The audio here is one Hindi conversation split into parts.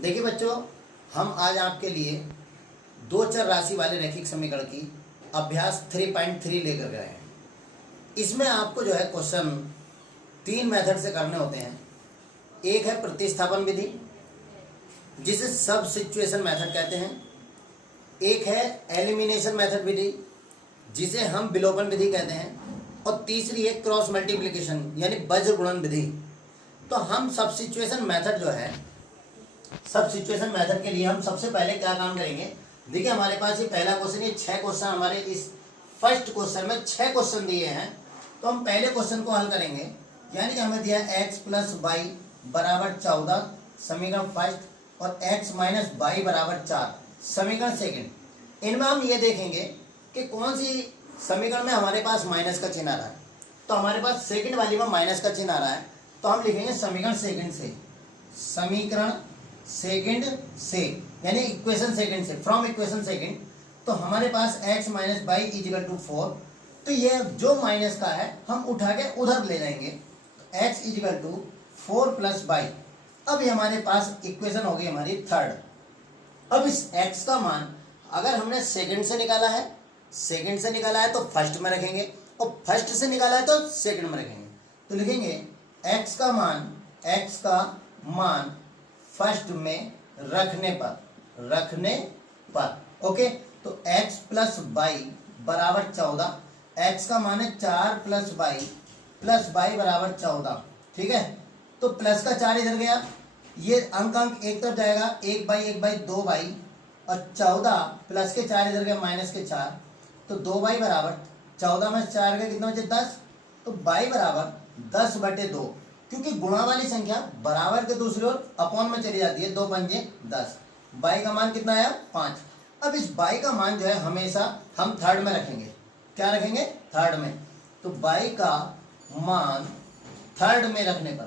देखिए बच्चों, हम आज आपके लिए दो चर राशि वाले रैखिक समीकरण की अभ्यास 3.3 लेकर गए हैं। इसमें आपको जो है क्वेश्चन तीन मेथड से करने होते हैं। एक है प्रतिस्थापन विधि, जिसे सब सिचुएशन मेथड कहते हैं। एक है एलिमिनेशन मेथड विधि, जिसे हम विलोपन विधि कहते हैं। और तीसरी है क्रॉस मल्टीप्लिकेशन यानी वज्र गुणन विधि। तो हम सब सिचुएशन मेथड जो है, सब सिचुएशन मेथड के लिए हम सबसे पहले क्या काम करेंगे। देखिए हमारे पास ये पहला क्वेश्चन, ये 6 क्वेश्चन हमारे इस फर्स्ट क्वेश्चन में 6 क्वेश्चन दिए हैं। तो हम पहले क्वेश्चन को हल करेंगे, यानी कि हमें दिया x + y = 14 समीकरण फर्स्ट और x - y = 4 समीकरण सेकंड। इनमें हम ये देखेंगे कि कौन सी समीकरण में हमारे पास माइनस का चिन्ह आ रहा है। तो हमारे पास सेकंड वाली में माइनस का चिन्ह आ रहा है, तो हम लिखेंगे समीकरण सेकंड से, समीकरण सेकंड से यानी इक्वेशन सेकंड से, फ्रॉम इक्वेशन सेकंड। तो हमारे पास x - y = 4। तो ये जो माइनस का है हम उठा के उधर ले जाएंगे। x = 4 + y। अब ये हमारे पास इक्वेशन हो गई हमारी थर्ड। अब इस x का मान अगर हमने सेकंड से निकाला है, सेकंड से निकाला है तो फर्स्ट में रखेंगे, और फर्स्ट से निकाला है तो सेकंड में रखेंगे। तो लिखेंगे x का मान फर्स्ट में रखने पर ओके। तो x + y = 14, x का मान है 4 + y = 14, ठीक है। तो प्लस का 4 इधर गया, ये अंक एक तरफ जाएगा, 1/1/2 और 14 प्लस के 4 इधर गया, माइनस के 4। तो 2y = 14 में 4 का कितना बचे 10। तो y = 10/2, क्योंकि गुणा वाली संख्या बराबर के दूसरी ओर अपॉन में चली जाती है, 2 × 5 = 10। y का मान कितना आया 5। अब इस y का मान जो है हमेशा हम थर्ड में रखेंगे। क्या रखेंगे? थर्ड में। तो y का मान थर्ड में रखने पर,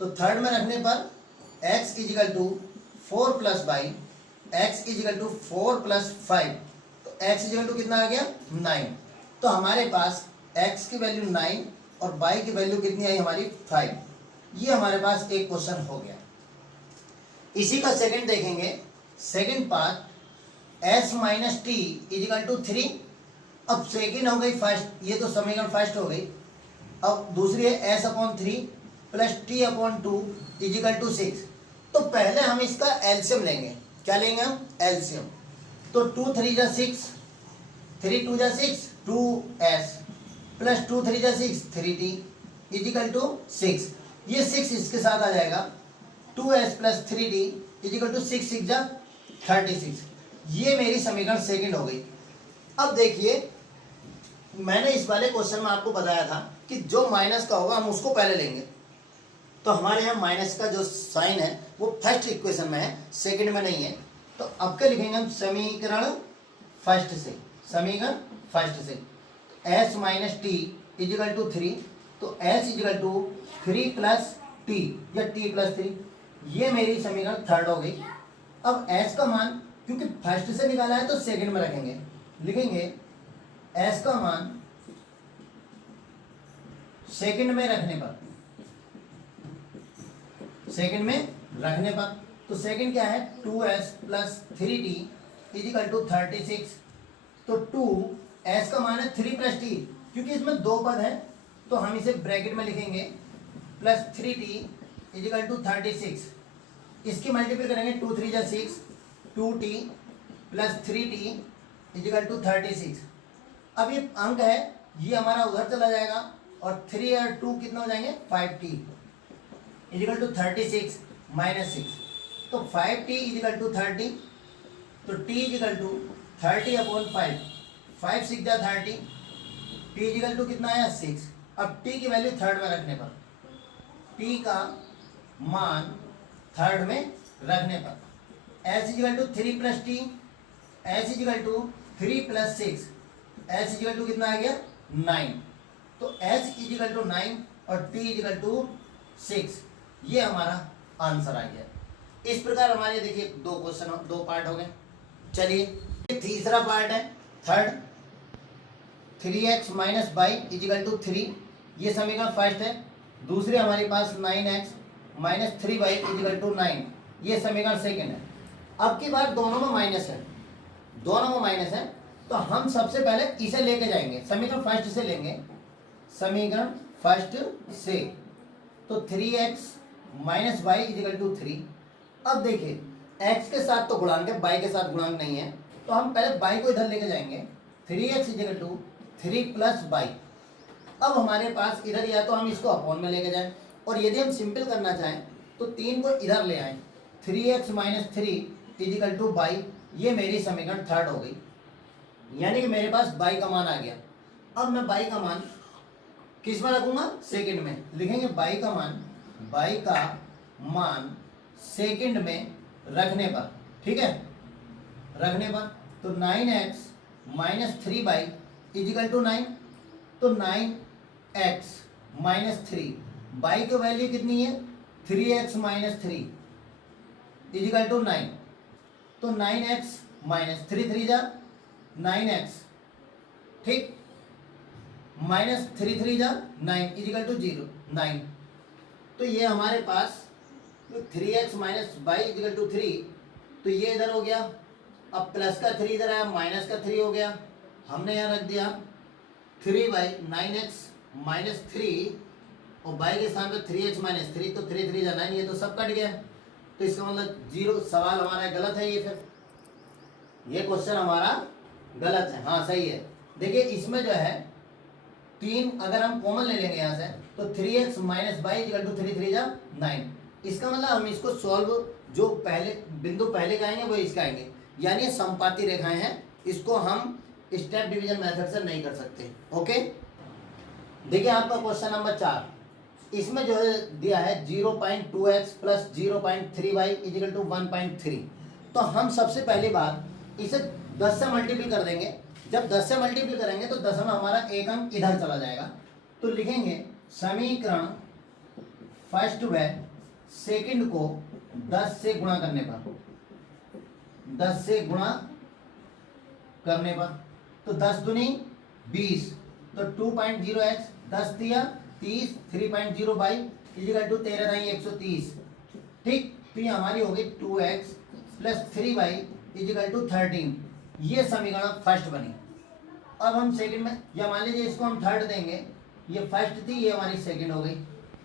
तो थर्ड में रखने पर x = 4 + y, x = 4 + 5। तो x = कितना आ गया 9। तो हमारे पास x की वैल्यू 9 और y की वैल्यू कितनी आई हमारी 5। ये हमारे पास एक क्वेश्चन हो गया। इसी का सेकंड देखेंगे, सेकंड पार्ट s - t = 3। अब सेकंड हो गई फर्स्ट, ये तो समीकरण फर्स्ट हो गई। अब दूसरी है s/3 + t/2 = 6। तो पहले हम इसका एलसीएम लेंगे। क्या लेंगे हम? एलसीएम। तो 2 × 3 = 6, 3 × 2 = 6, 2s + 2 × 3 = 6, 3t = 6। ये 6 इसके साथ आ जाएगा, 2s + 3t = 6 × 6 = 36। ये मेरी समीकरण सेकंड हो गई। अब देखिए, मैंने इस वाले क्वेश्चन में आपको बताया था कि जो माइनस का होगा हम उसको पहले लेंगे। तो हमारे यहाँ माइनस का जो साइन है वो फर्स्ट इक्वेशन में है, सेकंड में नहीं है। तो अब क्या लिखेंगे हम? समीकरण फर्स्ट से, s - t = 3। तो s = 3 + t या t + 3। ये मेरी समीकरण थर्ड हो गई। अब s का मान क्योंकि फर्स्ट से निकाला है तो सेकंड में रखेंगे। लिखेंगे s का मान सेकंड में रखने पर, तो सेकंड क्या है? 2s + 3t = 36। तो 2s का मान है 3 + t, क्योंकि इसमें दो पद है तो हम इसे ब्रैकेट में लिखेंगे, प्लस 3t = 36। इसकी मल्टीप्लाई करेंगे, 2 × 3 = 6, 2t + 3t = 36। अब ये अंक है, ये हमारा उधर चला जाएगा और 3 और 2 कितना हो जाएंगे? 5t = 36 - 6। तो 5t = 30। तो t = 30/5, 5 × 6 = 30। t = कितना आया 6। अब t की वैल्यू थर्ड में रखने पर, t का मान थर्ड में रखने पर s = 3 + t, s = 3 + 6, s = कितना आ गया 9। तो s = 9 और t = 6। ये हमारा आंसर आ गया। इस प्रकार हमारे देखिए दो पार्ट हो गए। चलिए तीसरा पार्ट है थर्ड, 3x - y = 3। ये समीकरण फर्स्ट है। दूसरे हमारे पास 9x minus 3y equal to 9, ये समीकरण सेकेंड है। अब की बार दोनों में माइनस है, दोनों में माइनस है, तो हम सबसे पहले इसे लेके जाएंगे, समीकरण फर्स्ट से लेंगे, समीकरण फर्स्ट से। तो 3x minus Y equal to 3। अब देखिए x के साथ तो गुणांक है, y के साथ गुणांक नहीं है, तो हम पहले y को इधर लेके जाएंगे, 3x is equal to 3 plus y। अब हमारे पास इधर या तो हम इसको अपॉन में लेके जाएं, और यदि हम सिंपल करना चाहें तो 3 को इधर ले आएं, 3x minus 3 equal to y, ये मेरी समीकरण थर्ड हो गई, यानी कि मेरे पास y का मान आ गया। अब मैं y का मान किस में रखूंगा, सेकंड में लिखेंगे, y का मान सेकंड में रखने पर, ठीक है, रखने पर, तो 9x minus 3y equal to 9, तो 9x माइनस 3, y की वैल्यू कितनी है 3x माइनस 3 इजिकल टू 9, तो 9x माइनस 3 3 जा 9x, ठीक, माइनस 3 3 जा 9 इजिकल टू 0 9। तो ये हमारे पास 3x minus Y equal to 3, तो ये इधर हो गया, अब प्लस का 3 इधर आया, माइनस का 3 हो गया, हमने यहाँ रख दिया 3y 9x माइनस 3 और y के स्थान पर 3x माइनस 3, तो 3 3 जा 9, ये तो सब कट गया, तो इसका मतलब 0। सवाल हमारा गलत है, ये फिर ये क्वेश्चन हमारा गलत है। हाँ सही है, देखिए इसमें जो है 3 अगर हम कॉमन ले लेंगे यहाँ से, तो 3x minus Y equal to 3 3 जा 9, इसका मतलब हम इसको सॉल्व, जो पहले बिंदु पहले का आएंगे वो इसका आएंगे, यानी समपाती रेखाएं हैं, इसको हम स्टेप डिवीजन मेथड से नहीं कर सकते। ओके, देखिए आपका क्वेश्चन नंबर 4, इसमें जो है दिया है 0.2x plus 0.3y is equal to 1.3। तो हम सबसे पहली बार इसे 10 से मल्टीपल कर देंगे, जब 10 से मल्टीपल करेंगे तो 10 में हमारा एक अंक इधर चला जाएगा, तो लिखेंगे समीकरण फर्स्ट व सेकंड को 10 से गुणा करने पर, 10 से गुणा करने पर, तो 10 दूनी 20, तो 2.0x 10 दिया 30, 3.0 इजिकल टू 13 नहीं 130, ठीक, तो ये हमारी हो गई 2x plus 3y equal to 13, ये समीकरण फर्स्ट बनी। अब हम सेकंड में, या मान लीजिए इसको हम थर्ड देंगे, ये फर्स्ट थी, ये हमारी सेकंड हो गई।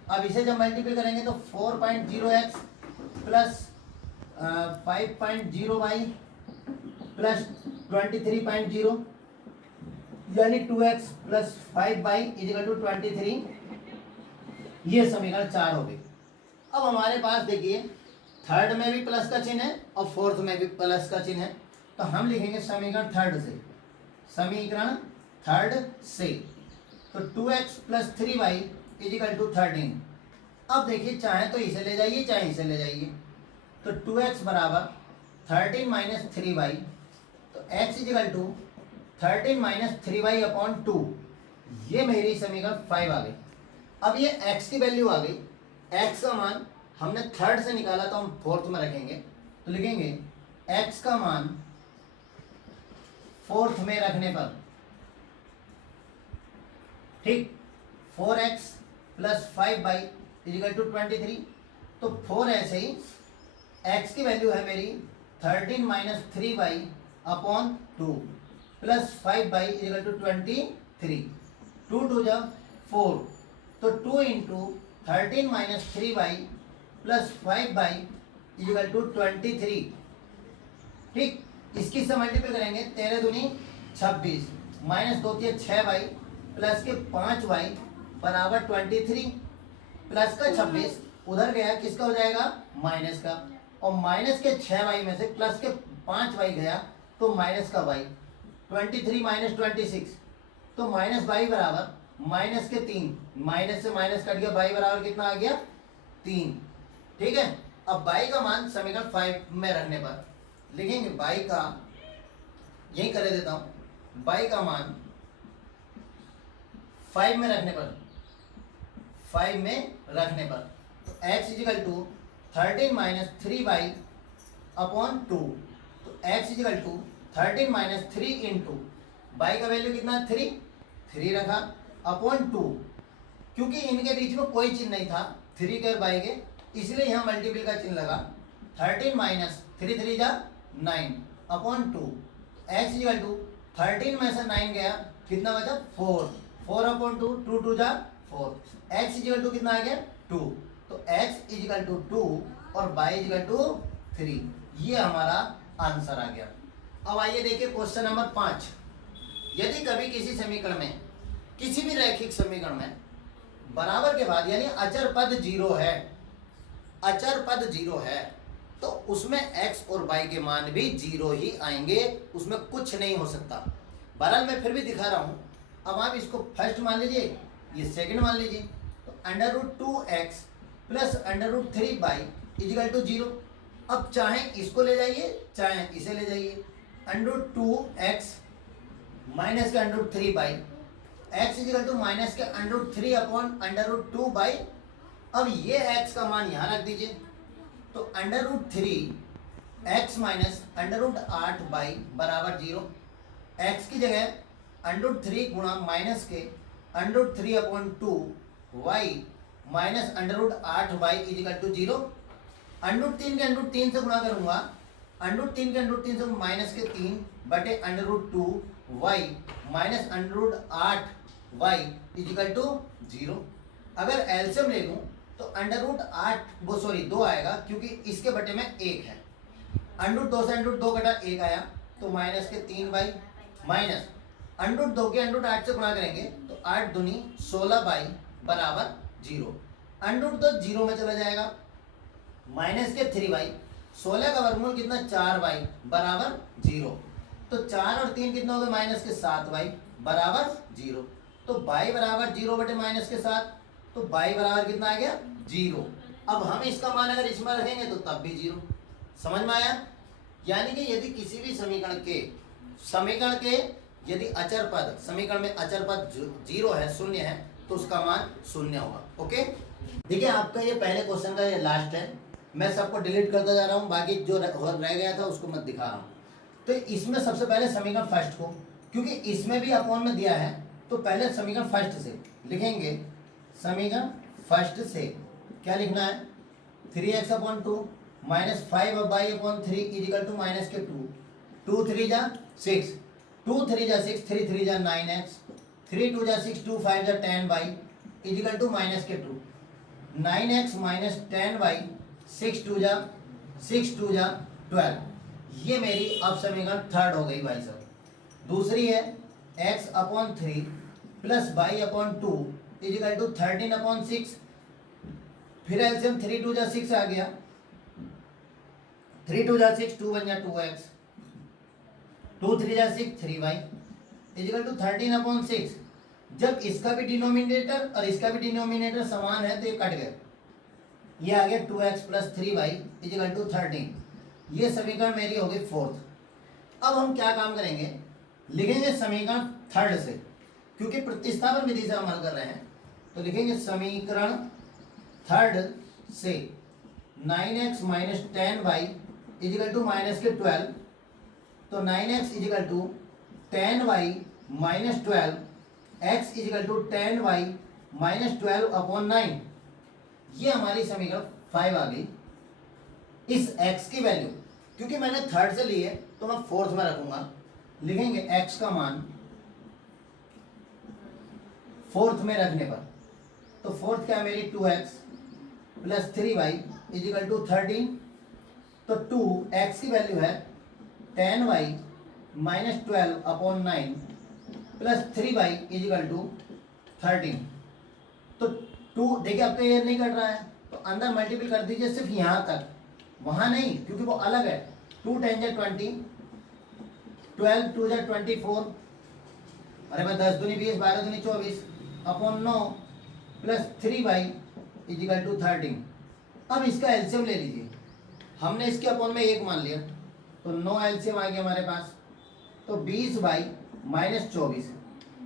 अब इसे जब मल्टीप्लाई करेंगे तो 4.0x प्लस 5.0y प्लस 23.0, यानी 2x plus 5y equal to 23, ये समीकरण 4 हो गई। अब हमारे पास देखिए थर्ड में भी प्लस का चिन्ह है और फोर्थ में भी प्लस का चिन्ह है, तो हम लिखेंगे समीकरण थर्ड से, समीकरण थर्ड से, तो 2x plus 3y equal to 13। अब देखिए चाहे तो इसे ले जाइए चाहे इसे ले जाइए, तो 2x बराबर 13 माइनस 3y, तो x is equal to 13 minus 3y upon 2, ये मेरी समीकरण 5 आ गई। अब ये x की वैल्यू आ गई, x का मान हमने थर्ड से निकाला तो हम फोर्थ में रखेंगे, तो लिखेंगे x का मान फोर्थ में रखने पर, ठीक, 4x plus 5y equal to 23, तो 4 ऐसे ही x की वैल्यू है मेरी 13 minus 3y upon 2 plus 5y equal to 23, 2 2 जा 4, तो 2 into 13 minus 3y plus 5y equal to 23, ठीक, इसकी से मल्टीप्लाई करेंगे, 13 दूनी 26 माइनस 2 6y प्लस के 5y बराबर 23, प्लस का 26 उधर गया, किसका हो जाएगा माइनस का, और माइनस के 6y में से प्लस के 5y गया तो माइनस का y, 23 माइनस 26, तो माइनस y बराबर माइनस के 3, माइनस से माइनस कट गया, y बराबर कितना आ गया 3, ठीक है। अब y का मान समीकरण 5 में रखने पर लिखेंगे, y का यही कर देता हूं, y का मान 5 में रखने पर, 5 में रखने पर, तो x is equal to 13 minus 3y upon 2, तो x is equal to 13 minus 3 into y का वैल्यू कितना 3 रखा अपॉन 2, क्योंकि इनके बीच में कोई चिन्ह नहीं था 3 के और y के, इसलिए यहाँ मल्टीपल का चिन्ह लगा। 13 माइनस 3 3 जा 9 अपॉन 2 x इक्वल टू 13 में से 9 गया कितना बचा 4 4 अपॉन 2 2 2 जा 4 x इक्वल टू कितना आ गया 2 तो x इक्वल टू 2 और y इक्वल टू 3 ये हमारा आंसर आ गया। अब आइए देखिए क्वेश्चन नंबर 5। यदि कभी किसी समीकरण में किसी भी रैखिक समीकरण में बराबर के बाद यानी अचर पद 0 है, अचर पद 0 है तो उसमें x और y के मान भी 0 ही आएंगे, उसमें कुछ नहीं हो सकता। बहरहाल मैं फिर भी दिखा रहा हूं। अब आप इसको फर्स्ट मान लीजिए, ये सेकंड मान लीजिए, तो under root 2x plus under root 3y equal to 0। अब चाहे इसको ले जाइए चाहे इसे ले जाइए। अंडर रूट 2x माइनस के under root 3y x is equal to minus के under root 3 upon under root 2y। अब ये x का मान यहाँ रख दीजिए तो under root 3x minus under root 8y बराबर 0। x की जगह अंडर रूट 3 गुणा माइनस के under root 3 upon 2y minus under root 8y equal to 0। Under root 3 के अंडर रूट 3 से गुणा करूंगा, अंडर रूट 3 के अंडर रूट 3 से माइनस के 3 बटे under root 2y minus under root 8y equal to 0। अगर एलसीएम ले लूं तो अंडर रूट 2 आएगा क्योंकि इसके बटे में 1 है। अंडर रूट 2 से अंडर रूट 2 कटा 1 आया तो माइनस के 3y माइनस अंडर रूट 2 के अंडर रूट 8 से गुणा करेंगे तो 8 दूनी 16y बराबर 0। अंडर रूट तो 0 में चला जाएगा माइनस के 3y 16 का वर्गमूल कितना 4y बराबर 0। तो 4 और 3 कितना हो गया माइनस के 7y बराबर 0। तो y बराबर 0 बटे माइनस के 7 तो y बराबर कितना आ गया 0। अब हम इसका मान अगर इसमें रखेंगे तो तब भी 0। समझ में आया? यानी कि यदि किसी भी समीकरण के यदि अचर पद समीकरण में अचर पद 0 है, शून्य है, तो उसका मान शून्य होगा। ओके, देखिए आपका ये पहले क्वेश्चन का ये लास्ट है। मैं सबको डिलीट करता जा रहा हूँ, बाकी जो रह गया था उसको मैं दिखा रहा हूँ। तो इसमें सबसे पहले समीकरण फर्स्ट को, क्योंकि इसमें भी अपॉन में दिया है, तो पहले समीकरण फर्स्ट से लिखेंगे। समीकरण फर्स्ट से क्या लिखना है 3x upon 2 minus 5y upon 3 equal to minus के 2 3 जा 6 2 3 जा 6 3 3 जा 9x 3 2 जा 6 2 5 जा 10y इजिकल टू माइनस के 2 9x माइनस 10y 6 2 जा 12। ये मेरी अब समीकरण थर्ड हो गई भाई साहब। दूसरी है x upon 3 plus y upon 2 equal to 13 upon 6। फिर एलसीएम 3 2 जा 6 आ गया, 3 2 जा 6 2 बन जा 2x 2 3 जा 6 3y इजिकल टू 13 अपॉन 6। जब इसका भी डिनोमिनेटर और इसका भी डिनोमिनेटर समान है तो ये कट गए, ये आ गया 2x plus 3y equal to 13। ये समीकरण मेरी हो गई फोर्थ। अब हम क्या काम करेंगे, लिखेंगे समीकरण थर्ड से, क्योंकि प्रतिस्थापन विधि से हम हल कर रहे हैं। तो लिखेंगे समीकरण थर्ड से 9x minus 10y is equal to minus के 12। तो 9x equal to 10y minus 12 x is equal to 10y minus 12 upon 9। ये हमारी समीकरण 5 आ गई। इस x की वैल्यू क्योंकि मैंने थर्ड से ली है तो मैं फोर्थ में रखूंगा। लिखेंगे x का मान फोर्थ में रखने पर, तो फोर्थ क्या है मेरी 2x plus 3y equal to 13। तो 2x की वैल्यू है 10y minus 12 upon 9 plus 3y equal to 13। तो 2 देखिए आपका ये नहीं कट रहा है तो अंदर मल्टीपल कर दीजिए सिर्फ यहाँ तक, वहाँ नहीं क्योंकि वो अलग है। 2 10 जा 20 12 2 जा 24, अरे मैं 10 दूनी 20 12 दूनी 24 upon 9 plus 3y equal to 13। अब इसका एलसीएम ले लीजिए। हमने इसके अपॉन में 1 मान लिया तो 9 एलसीएम आ गया हमारे पास। तो 20y माइनस 24,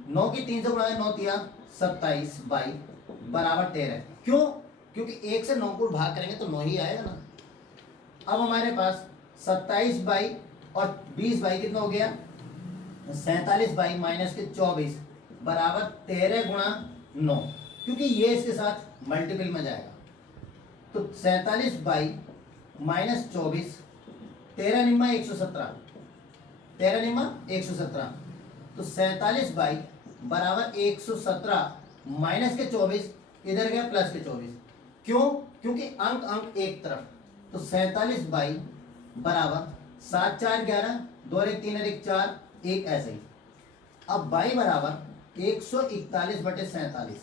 9 की 3 से गुणा 9 तिया 27y बराबर 13। क्यों? क्योंकि 1 से 9 को भाग करेंगे तो 9 ही आएगा ना। अब हमारे पास 27y और 20y कितना हो गया 47y माइनस के 24 बराबर 13 गुणा 9, क्योंकि ये इसके साथ मल्टीपल में जाएगा। तो 47/, -24, 13 निम्मा 117, 13 निम्मा 117, तो 47/, बराबर 117 माइनस के 24, इधर गया प्लस के 24। क्यों? क्योंकि अंक अंक एक तरफ, तो 47/, बराबर 7 4 11, 2 और 1 3 और 1 4, 1 ऐसे ही। अब बाई बराबर 141/47।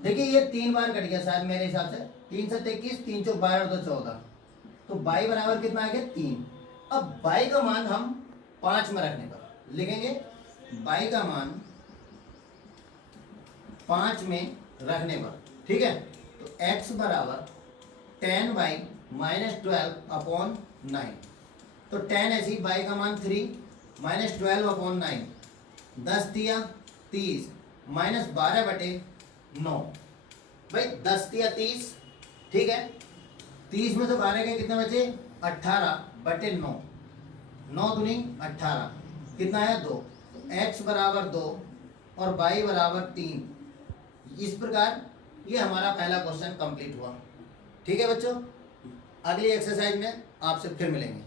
देखिए ये 3 बार कट गया शायद मेरे हिसाब से, 3 7 21, 3 चौक 12 और 2 14, तो बाई बराबर कितना आ गया 3। अब बाई का मान हम 5 में रखने पर लिखेंगे, बाई का मान 5 में रखने पर, ठीक है। तो x बराबर 10/, -12/9, तो 10 ऐसी, बाई का मान 3, -12/9, 10 दिया 30, -12/9, भाई 10 दिया 30, ठीक है। 30 में तो 12 के कितने बचे, 18/9, 9 दूनी 18, कितना आया 2, तो x बराबर 2 और y बराबर 3। इस प्रकार ये हमारा पहला क्वेश्चन कंप्लीट हुआ। ठीक है बच्चों, अगली एक्सरसाइज में आपसे फिर मिलेंगे।